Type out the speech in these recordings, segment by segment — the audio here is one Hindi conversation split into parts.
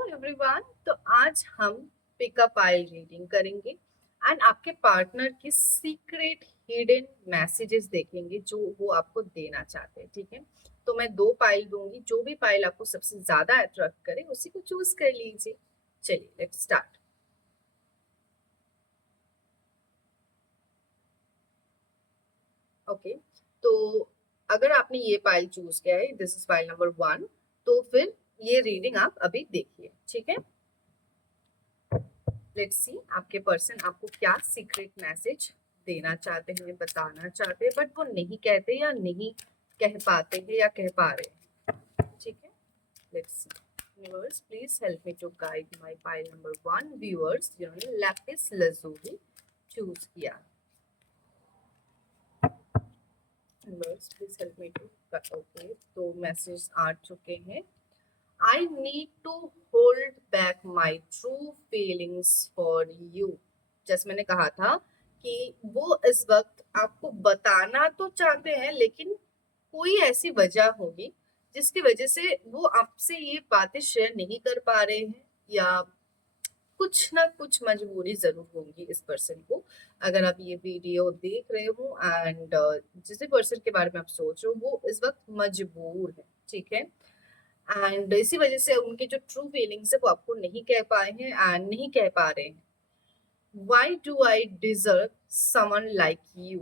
Hello everyone. तो आज हम पिकअप आइल रीडिंग करेंगे एंड आपके पार्टनर की सीक्रेट हिडन मैसेजेस देखेंगे जो वो आपको देना चाहते हैं। ठीक है, तो मैं दो पाइल दूंगी, जो भी पाइल आपको सबसे ज्यादा अट्रैक्ट करे उसी को चूज कर लीजिए। चलिए लेट्स स्टार्ट। ओके, तो अगर आपने ये पाइल चूज किया है, दिस इज पाइल नंबर 1, तो फिर ये रीडिंग आप अभी देखिए। ठीक है, लेट्स सी आपके पर्सन आपको क्या सीक्रेट मैसेज देना चाहते हैं, बताना चाहते हैं, बट वो नहीं कहते या नहीं कह पाते हैं या कह पा रहे हैं। ठीक है, let's see. Viewers please help me to guide my pile number 1। Viewers जिन्होंने लैपिस lazuli चूज किया, viewers please help me to. Okay, तो मैसेज आ चुके हैं। I need to hold back my true feelings for you। जैसे मैंने कहा था कि वो इस वक्त आपको बताना तो चाहते हैं, लेकिन कोई ऐसी वजह होगी जिसकी वजह से वो आपसे ये बातें शेयर नहीं कर पा रहे हैं, या कुछ ना कुछ मजबूरी जरूर होगी इस पर्सन को। अगर आप ये वीडियो देख रहे हो एंड जिस पर्सन के बारे में आप सोच रहे हो वो इस वक्त मजबूर है। ठीक है, एंड इसी वजह से उनकी जो ट्रू फीलिंग्स है वो आपको नहीं कह पाए हैं एंड नहीं कह पा रहे हैं। Why do I deserve someone like you.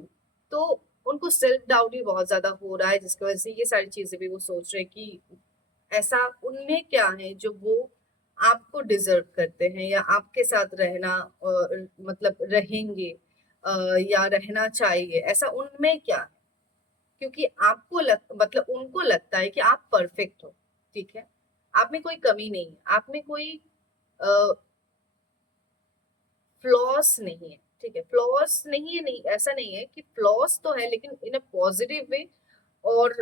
तो उनको सेल्फ डाउट भी बहुत ज्यादा हो रहा है, जिसकी वजह से ये सारी चीजें भी वो सोच रहे हैं कि ऐसा उनमें क्या है जो वो आपको डिजर्व करते हैं या आपके साथ रहना मतलब रहेंगे, या रहना चाहिए, ऐसा उनमें क्या है। क्योंकि मतलब उनको लगता है कि आप परफेक्ट हो। ठीक है, आप में कोई कमी नहीं है, आप में कोई फ्लॉस नहीं है। ठीक है, फ्लॉस नहीं है, नहीं ऐसा नहीं है कि फ्लॉस तो है, लेकिन इन अ पॉजिटिव वे। और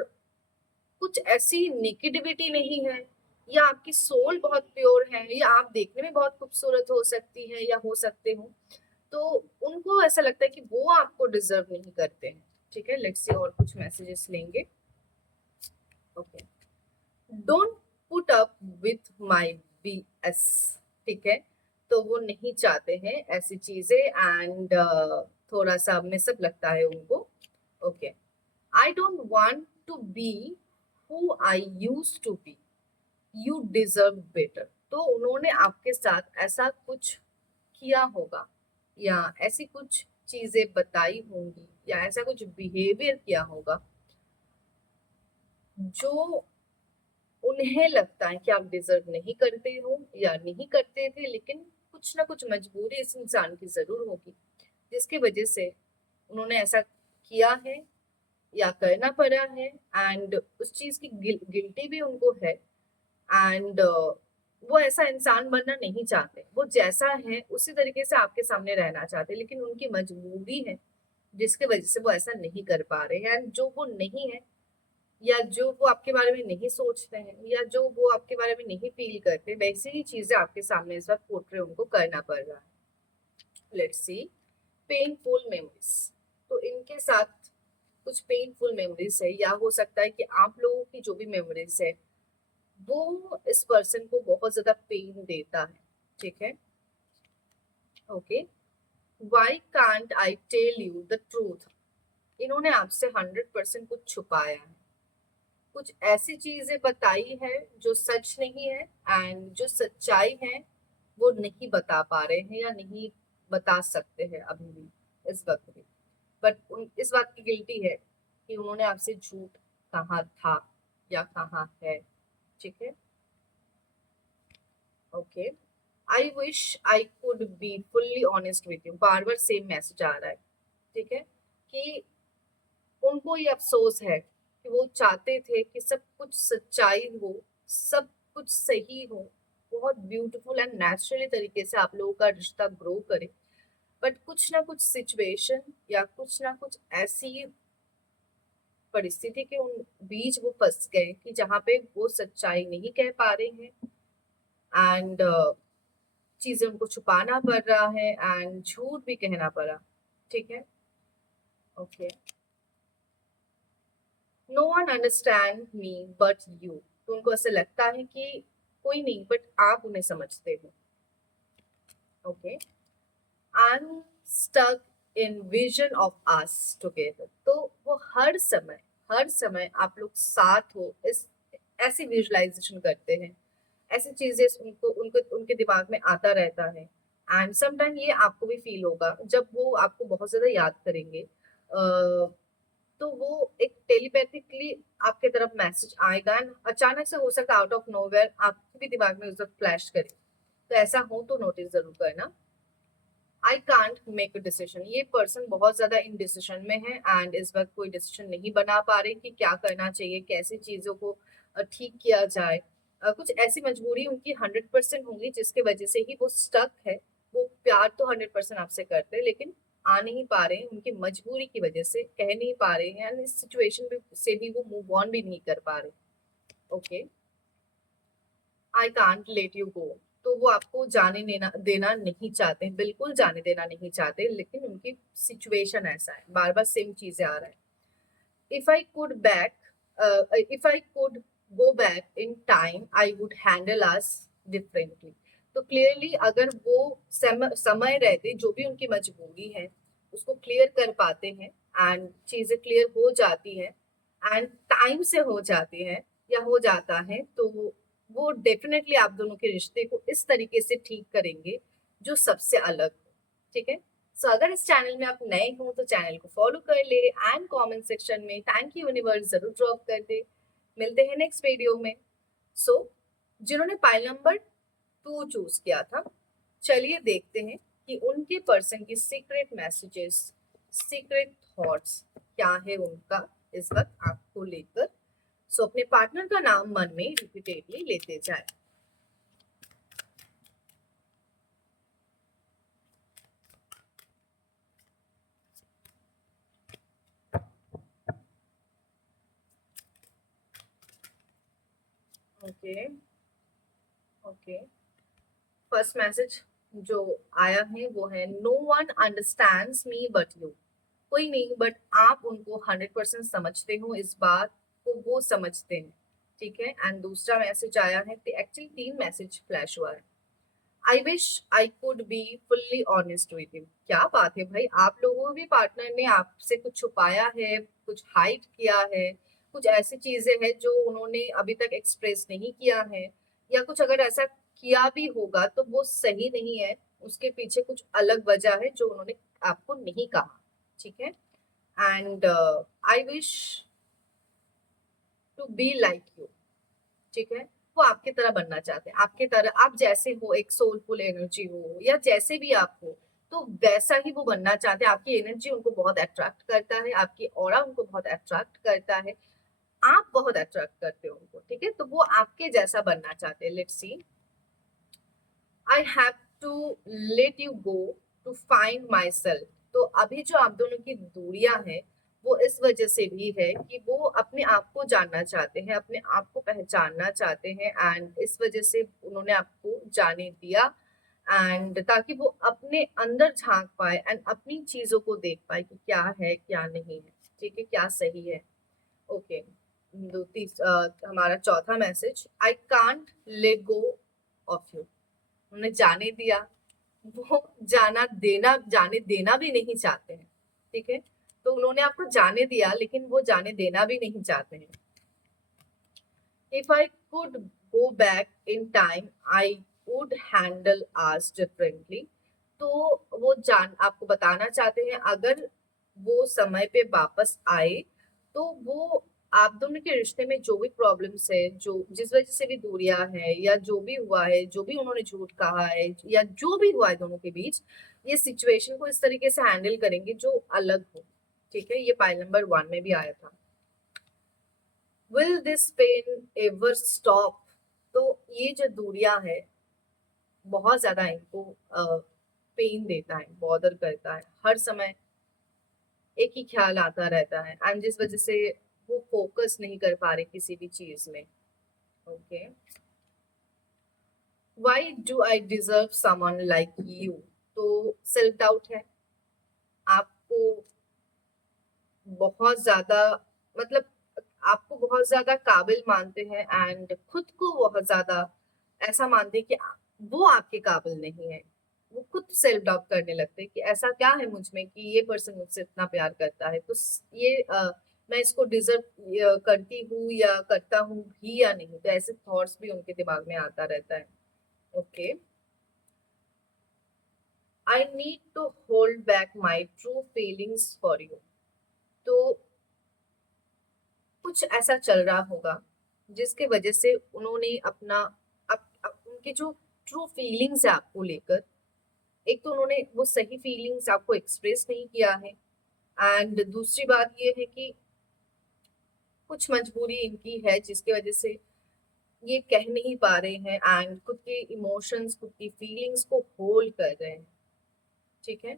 कुछ ऐसी नेगेटिविटी नहीं है, या आपकी सोल बहुत प्योर है, या आप देखने में बहुत खूबसूरत हो सकती है या हो सकते हो। तो उनको ऐसा लगता है कि वो आपको डिजर्व नहीं करते हैं। ठीक है, लेट्स सी और कुछ मैसेजेस लेंगे। Okay, don't put up with my BS। ठीक है, तो वो नहीं चाहते हैं ऐसी चीजें एंड थोड़ा सा मिसअप लगता है उनको। Okay, I don't want to be who I use to be, you deserve better. तो उन्होंने आपके साथ ऐसा कुछ किया होगा, या ऐसी कुछ चीजें बताई होंगी, या ऐसा कुछ बिहेवियर किया होगा जो उन्हें लगता है कि आप डिजर्व नहीं करते हो या नहीं करते थे, लेकिन कुछ ना कुछ मजबूरी इस इंसान की जरूर होगी जिसकी वजह से उन्होंने ऐसा किया है या करना पड़ा है। एंड उस चीज की गिल्टी भी उनको है। एंड वो ऐसा इंसान बनना नहीं चाहते, वो जैसा है उसी तरीके से आपके सामने रहना चाहते, लेकिन उनकी मजबूरी है जिसकी वजह से वो ऐसा नहीं कर पा रहे हैं। एंड जो वो नहीं है, या जो वो आपके बारे में नहीं सोचते हैं, या जो वो आपके बारे में नहीं फील करते, वैसी ही चीजें आपके सामने इस वक्त पोर्ट्रे उनको करना पड़ रहा है। Let's C, painful memories. तो इनके साथ कुछ पेनफुल मेमोरीज है, या हो सकता है कि आप लोगों की जो भी मेमोरीज है वो इस पर्सन को बहुत ज्यादा पेन देता है। ठीक है, okay, why can't I tell you the truth. इन्होंने आपसे 100% कुछ छुपाया है, कुछ ऐसी चीजें बताई है जो सच नहीं है, एंड जो सच्चाई है वो नहीं बता पा रहे हैं या नहीं बता सकते हैं अभी भी, इस वक्त भी। बट इस बात की गिल्टी है कि उन्होंने आपसे झूठ कहा था या कहा है। ठीक है, okay, I wish I could be fully honest with you. बार बार सेम मैसेज आ रहा है। ठीक है, कि उनको ये अफसोस है कि वो चाहते थे कि सब कुछ सच्चाई हो, सब कुछ सही हो, बहुत ब्यूटीफुल एंड नेचुरली तरीके से आप लोगों का रिश्ता ग्रो करे। बट कुछ ना कुछ सिचुएशन या कुछ ना कुछ ऐसी परिस्थिति के उन बीच वो फंस गए कि जहाँ पे वो सच्चाई नहीं कह पा रहे हैं, एंड चीजें उनको छुपाना पड़ रहा है एंड झूठ भी कहना पड़ा। ठीक है, okay, no one understand me but you. तो उनको ऐसा लगता है कि कोई नहीं, बट आप उन्हें समझते हो। Okay, I am stuck in vision of us together. तो वो हर समय आप लोग साथ हो, इस ऐसी विजुअलाइजेशन करते हैं, ऐसी चीजें उनको उनको उनके दिमाग में आता रहता है। एंड समटाइम ये आपको भी फील होगा जब वो आपको बहुत ज्यादा याद करेंगे, तो वो एक टेलीपैथिकली आपके तरफ मैसेज आएगा, एंड अचानक से हो सकता है आउट ऑफ नोवेयर आपके भी दिमाग में उस वक्त फ्लैश करे। तो ऐसा हो तो नोटिस जरूर करना। I can't make a decision, ये पर्सन बहुत ज्यादा इन डिसीजन में है एंड इस वक्त कोई डिसीजन नहीं बना पा रहे कि क्या करना चाहिए, कैसे चीजों को ठीक किया जाए। कुछ ऐसी मजबूरी उनकी 100% होंगी जिसके वजह से ही वो स्टक है। वो प्यार तो 100% आपसे करते हैं, लेकिन आ नहीं पा रहे हैं, उनकी मजबूरी की वजह से कह नहीं पा रहे हैं, एंड इस सिचुएशन से भी वो मूव ऑन भी नहीं कर पा रहे। Okay, I can't let you गो। तो वो आपको जाने देना नहीं चाहते, बिल्कुल जाने देना नहीं चाहते, लेकिन उनकी सिचुएशन ऐसा है, बार बार सेम चीजें आ रहा है। if I could back if I could go back in time I would handle us differently। तो क्लियरली अगर वो समय रहते जो भी उनकी मजबूरी है उसको क्लियर कर पाते हैं, एंड चीजें क्लियर हो जाती हैं एंड टाइम से हो जाती है या हो जाता है, तो वो डेफिनेटली आप दोनों के रिश्ते को इस तरीके से ठीक करेंगे जो सबसे अलग हो। ठीक है, सो अगर इस चैनल में आप नए हो तो चैनल को फॉलो कर ले एंड कमेंट सेक्शन में थैंक यू यूनिवर्स जरूर ड्रॉप कर दे। मिलते हैं नेक्स्ट वीडियो में। सो जिन्होंने पाइल नंबर 2 चूज किया था, चलिए देखते हैं कि उनके पर्सन की सीक्रेट मैसेजेस, सीक्रेट थॉट्स क्या है उनका इस वक्त आपको लेकर। सो अपने पार्टनर का नाम मन में रिपीटेडली लेते जाए। ओके ओके, फर्स्ट मैसेज जो आया है वो है no one understands me but you. कोई नहीं बट आप उनको 100% समझते हो, इस बात को वो समझते हैं। ठीक है, एंड दूसरा मैसेज आया है, एक्चुअली 3 मैसेज फ्लैश हुआ है। आई wish I could be fully honest with you. क्या बात है भाई, आप लोगों भी पार्टनर ने आपसे कुछ छुपाया है, कुछ हाइड किया है, कुछ ऐसी चीजें हैं जो उन्होंने अभी तक एक्सप्रेस नहीं किया है, या कुछ अगर ऐसा किया भी होगा तो वो सही नहीं है, उसके पीछे कुछ अलग वजह है जो उन्होंने आपको नहीं कहा। ठीक है, and I wish to be like you. ठीक है, वो आपकी तरह बनना चाहते हैं, आपके तरह, आप जैसे हो, एक सोलफुल एनर्जी हो या जैसे भी आप हो, तो वैसा ही वो बनना चाहते हैं। आपकी एनर्जी उनको बहुत अट्रैक्ट करता है, आपकी ऑरा उनको बहुत अट्रैक्ट करता है, आप बहुत अट्रैक्ट करते हो उनको। ठीक है, तो वो आपके जैसा बनना चाहते हैं। Let's see, I have to let you go to find myself. तो अभी जो आप दोनों की दूरियां हैं वो इस वजह से भी है कि वो अपने आप को जानना चाहते हैं, अपने आप को पहचानना चाहते हैं, एंड इस वजह से उन्होंने आपको जाने दिया, एंड ताकि वो अपने अंदर झांक पाए एंड अपनी चीजों को देख पाए कि क्या है क्या नहीं है। ठीक है, क्या सही है। ओके, हमारा चौथा message, I can't let go of you. उन्हें जाने दिया, वो जाने देना भी नहीं चाहते हैं। ठीक है, तो उन्होंने आपको जाने दिया लेकिन वो जाने देना भी नहीं चाहते हैं। If I could go back in time I would handle as differently. तो वो आपको बताना चाहते हैं अगर वो समय पे वापस आए तो वो आप दोनों के रिश्ते में जो भी प्रॉब्लम्स है, जो जिस वजह से भी दूरियां है या जो भी हुआ है, जो भी उन्होंने झूठ कहा है या जो भी हुआ है दोनों के बीच, ये सिचुएशन को इस तरीके से हैंडल करेंगे जो अलग हो। ठीक है, ये पाइल नंबर 1 में भी आया था। Will this pain ever stop. तो ये जो दूरियां है बहुत ज्यादा इनको पेन देता है, बॉदर करता है, हर समय एक ही ख्याल आता रहता है, एंड जिस वजह से वो फोकस नहीं कर पा रहे किसी भी चीज में। Okay, why do I deserve someone like you. तो सेल्फ डाउट है, आपको बहुत ज्यादा, मतलब आपको बहुत ज्यादा काबिल मानते हैं एंड खुद को बहुत ज्यादा ऐसा मानते हैं कि वो आपके काबिल नहीं है। वो खुद सेल्फ डाउट करने लगते हैं कि ऐसा क्या है मुझ में कि ये पर्सन मुझसे इतना प्यार करता है, तो ये मैं इसको डिजर्व करती हूँ या करता हूँ भी या नहीं। तो ऐसे थॉट्स भी उनके दिमाग में आता रहता है। Okay, I need to hold back my true feelings for you. तो कुछ ऐसा चल रहा होगा जिसके वजह से उन्होंने अपना उनके जो ट्रू फीलिंग्स है आपको लेकर, एक तो उन्होंने वो सही फीलिंग्स आपको एक्सप्रेस नहीं किया है, एंड दूसरी बात ये है कि कुछ मजबूरी इनकी है जिसकी वजह से ये कह नहीं पा रहे हैं एंड खुद के इमोशंस, खुद की फीलिंग्स को होल्ड कर रहे हैं। ठीक है,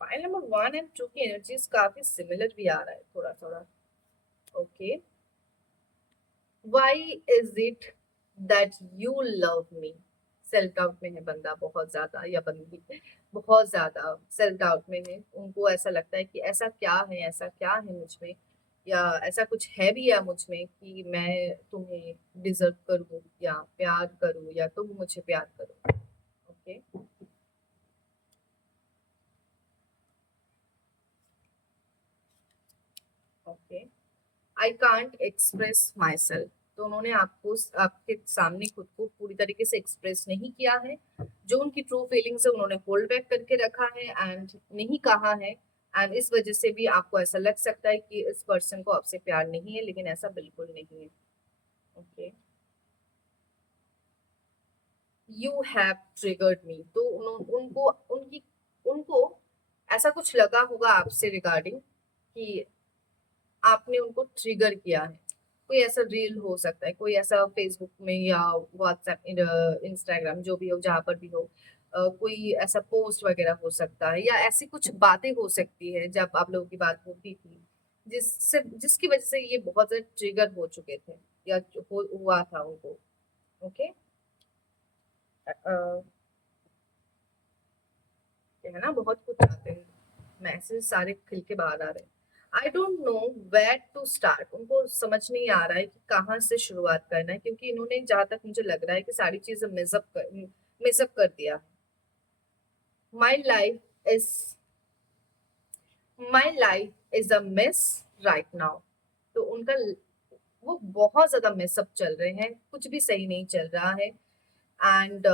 फाइल नंबर 1 एंड 2 की एनर्जीज काफी सिमिलर भी आ रहा है थोड़ा थोड़ा। Okay, why is it that you love me. Self doubt में है बंदा बहुत ज्यादा, या बंदी बहुत ज्यादा सेल्फ डाउट में है। उनको ऐसा लगता है कि ऐसा क्या है, ऐसा क्या है मुझ में, या ऐसा कुछ है भी या मुझ में कि मैं तुम्हें डिजर्व करूं या प्यार करूं या तुम मुझे प्यार करो। Okay, okay, I can't express my self. तो उन्होंने आपको, आपके सामने खुद को पूरी तरीके से एक्सप्रेस नहीं किया है। जो उनकी ट्रू फीलिंग्स है उन्होंने होल्ड बैक करके रखा है एंड नहीं कहा है। एंड इस वजह से भी आपको ऐसा लग सकता है कि इस पर्सन को आपसे प्यार नहीं है, लेकिन ऐसा बिल्कुल नहीं है। ओके, यू हैव ट्रिगर्ड मी। तो उनको उनकी उनको ऐसा कुछ लगा होगा आपसे रिगार्डिंग कि आपने उनको ट्रिगर किया है। कोई ऐसा रील हो सकता है, कोई ऐसा फेसबुक में या व्हाट्सएप, इंस्टाग्राम, जो भी हो, जहां पर भी हो, कोई ऐसा पोस्ट वगैरह हो सकता है, या ऐसी कुछ बातें हो सकती है जब आप लोगों की बात होती थी जिसकी वजह से ये बहुत ज्यादा ट्रिगर हो चुके थे या हुआ था उनको। ओके, है ना, बहुत कुछ आते हैं, मैसेज सारे खिल के बाहर आ रहे हैं। I don't know where to start. उनको समझ नहीं आ रहा है कि कहाँ से शुरुआत करना है, क्योंकि इन्होंने, जहां तक मुझे लग रहा है, कि सारी चीजें मिसअप कर दिया। My life is my life is a miss right now. तो उनका, वो बहुत ज्यादा मिसअप चल रहे हैं, कुछ भी सही नहीं चल रहा है। एंड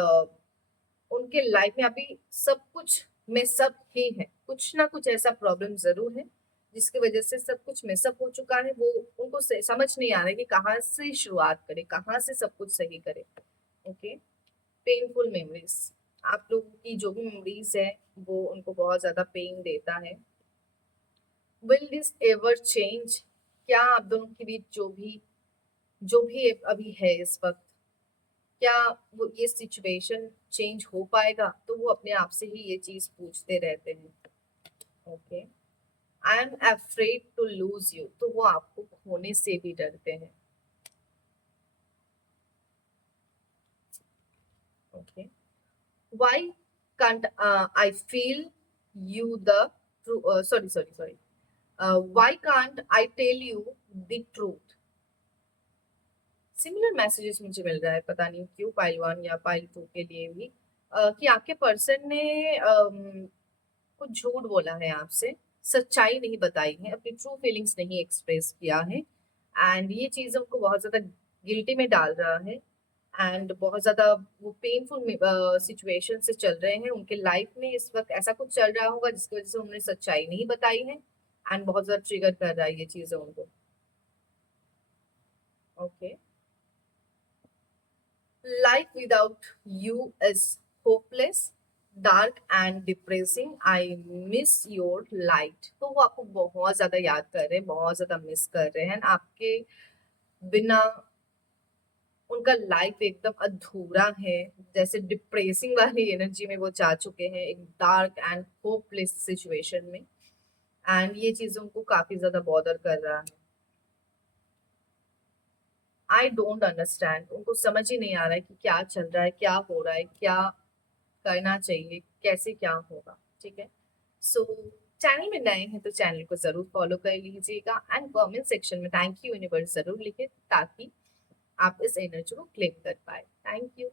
उनके लाइफ में अभी सब कुछ मिसअप ही है, कुछ ना कुछ ऐसा प्रॉब्लम जरूर है जिसकी वजह से सब कुछ मिसअप हो चुका है। वो उनको समझ नहीं आ रहा है कि कहाँ से शुरुआत करे, कहाँ से सब कुछ सही करे। ओके, पेनफुल मेमोरीज, आप लोगों की जो भी मेमोरीज है वो उनको बहुत ज्यादा पेन देता है। Will this ever change. क्या आप दोनों के बीच जो भी अभी है इस वक्त, क्या वो ये सिचुएशन चेंज हो पाएगा? तो वो अपने आप से ही ये चीज पूछते रहते हैं। Okay, I am afraid to lose you. तो वो आपको खोने से भी डरते हैं। Okay, why can't I feel you the true, sorry sorry sorry, why can't I tell you the truth. Similar messages मुझे मिल रहा है, पता नहीं क्यों, पाइल 1 या पाइल 2 के लिए भी, कि आपके पर्सन ने कुछ झूठ बोला है आपसे, सच्चाई नहीं बताई है, अपनी ट्रू फीलिंग्स नहीं एक्सप्रेस किया है। एंड ये चीज उनको बहुत ज्यादा गिल्टी में डाल रहा है। एंड बहुत ज्यादा वो पेनफुल सिचुएशन से चल रहे हैं उनके लाइफ में। इस वक्त ऐसा कुछ चल रहा होगा जिसकी वजह से उन्होंने सच्चाई नहीं बताई है, एंड बहुत ज्यादा ट्रिगर कर रहा है ये चीजें उनको। Okay, life without you is hopeless, dark and depressing, I miss your light. तो वो आपको बहुत ज्यादा याद कर रहे हैं, बहुत ज्यादा मिस कर रहे हैं। आपके बिना उनका लाइफ एकदम अधूरा है, जैसे डिप्रेसिंग वाली एनर्जी में वो जा चुके हैं, एक डार्क एंड होपलेस सिचुएशन में। एंड ये चीज उनको काफी ज्यादा बॉदर कर रहा है। I don't understand. उनको समझ ही नहीं आ रहा है कि क्या चल रहा है, क्या हो रहा है, क्या करना चाहिए, कैसे क्या होगा। ठीक है, सो चैनल में नए हैं तो चैनल को जरूर फॉलो कर लीजिएगा, एंड कमेंट सेक्शन में थैंक यू यूनिवर्स जरूर लिखे, ताकि आप इस एनर्जी को क्लेम कर पाए। Thank you.